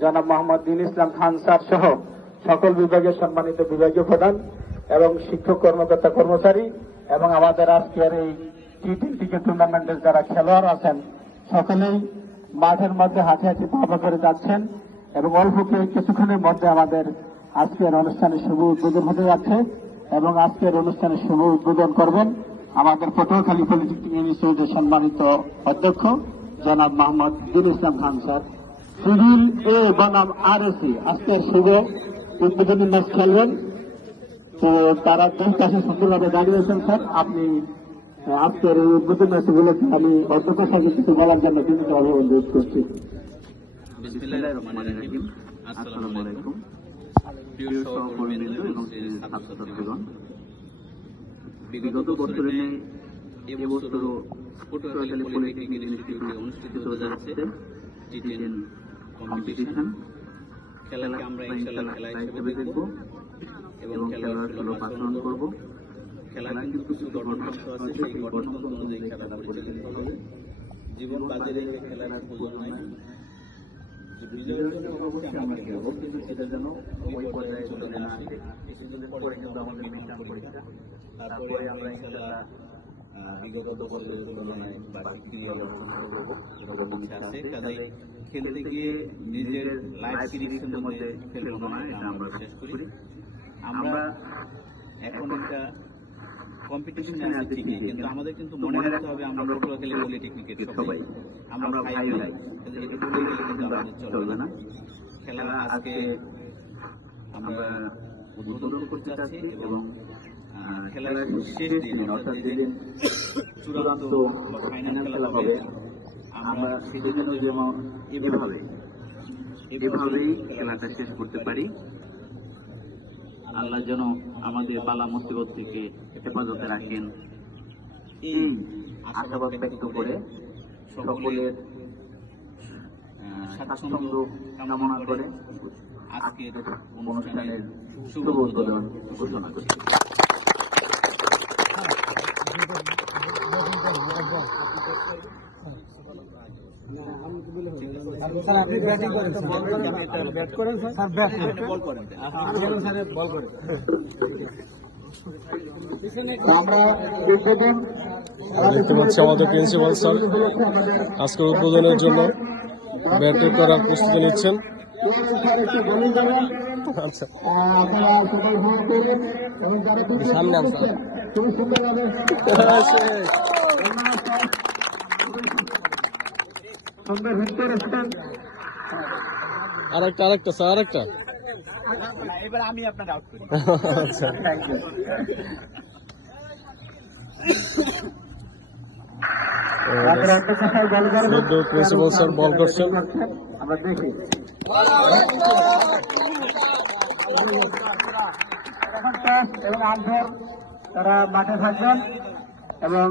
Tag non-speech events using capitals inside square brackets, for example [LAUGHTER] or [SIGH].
জনাব মোহাম্মদ দিন ইসলাম খান স্যার সহ সকল বিভাগের সম্মানিত বিভাগীয় প্রধান এবং শিক্ষক কর্মকর্তা কর্মচারী এবং আমাদের আজকের এই টি টোয়েন্টি টুর্নামেন্টের যারা খেলোয়াড় আছেন, সকলেই মাঠের মধ্যে হাঁটি হাঁটি পা করে যাচ্ছেন এবং অল্প কিছুক্ষণের মধ্যে আমাদের আজকের অনুষ্ঠানের শুভ উদ্বোধন হতে যাচ্ছে এবং আজকের অনুষ্ঠানের শুভ উদ্বোধন করবেন আমাদের পটুয়াখালী পলিটেকনিক ইনস্টিটিউটের সম্মানিত অধ্যক্ষ জনাব মোহাম্মদ দিন ইসলাম খান স্যার। সিভিল এ বনাম আর এসি আজকের শুভ উদ্বোধনী ম্যাচ খেলবেন। তো তারা দুই পাশে সুন্দরভাবে দাঁড়িয়েছেন স্যার? আপনি আজকের এই উদ্বোধনী ম্যাচ উপলক্ষে আমি অধ্যক্ষ স্যারকে কিছু বলার জন্য বিনীতভাবে অনুরোধ করছি। আসসালামু আলাইকুম। বিগত বছরে এবছরও পটুয়াখালী পলিটেকনিক ইনস্টিটিউটে অনুষ্ঠিত হতে যাচ্ছে কম্পিটিশন খেলাকে আমরা ইনশাআল্লাহ খেলা হিসেবে দেখব এবং খেলোয়াড়গুলো পাঠন করব। খেলা কিন্তু কিছু গঠনতন্ত্র আছে সেই গঠনতন্ত্র অনুযায়ী খেলা পরিচালিত হবে। জীবন বাজে রেখে খেলার প্রয়োজন হয় বিজয়ের জন্য অবশ্যই আমরা খেলব কিন্তু সেটা যেন ওই পর্যায়ে চলে না আসে। পরে কিন্তু পরীক্ষা তারপরে আমরা ইনশাআল্লাহ বিগত বছরের তুলনায় বাকি ক্রিয়া অর্জন করব এরকম ইচ্ছা আছে? কাজেই খেলতে গিয়ে নিজের লাইফ সিরিজের মধ্যে খেলব না এটা আমরা শেষ করি। আমরা এখন একটা কম্পিটিশনে আছি ঠিকই কিন্তু আমাদের কিন্তু মনে রাখতে হবে আমরা পটুয়াখালী পলিটেকনিকের সবাই। আমরা ভাই ভাই। কিন্তু এটা গেলে কিন্তু আমাদের চলবে না। খেলা আজকে আমরা উদ্বোধন করতে চাচ্ছি এবং অর্থাৎ খেলাটা শেষ করতে পারি। আল্লাহ যেন আমাদের বালা মুসিবত থেকে হেফাজতে রাখেন। এই আশাবাদ ব্যক্ত করে সকলের স্বাচ্ছন্দ্য কামনা করে আজকের অনুষ্ঠানের শুভ উদ্বোধন ঘোষণা করছি। স্যার আপনি ব্যাটিং করেন বল করেন ব্যাট করেন স্যার? স্যার ব্যাট বল করেন। করেন স্যার বল করেন। দেখতে পাচ্ছি আমাদের প্রিন্সিপাল স্যার। আজকের উদ্বোধনের জন্য ব্যাটিং করার প্রস্তুতি নিচ্ছেন। আচ্ছা। আপনারা [LAUGHS] সকল ভ্রমণ করবেন এবং যারা দ্বিতীয় সামনে আন, করছেন, খুবই সুন্দরভাবে সুন্দর হিট করেছেন আরেকটা আরেকটা স্যার আরেকটা। এবার আমি আপনার আউট করি। আচ্ছা। থ্যাংক ইউ বল প্রিন্সিপাল স্যার বল করছেন আমরা দেখি। এবং আনসার তারা মাঠে থাকবেন এবং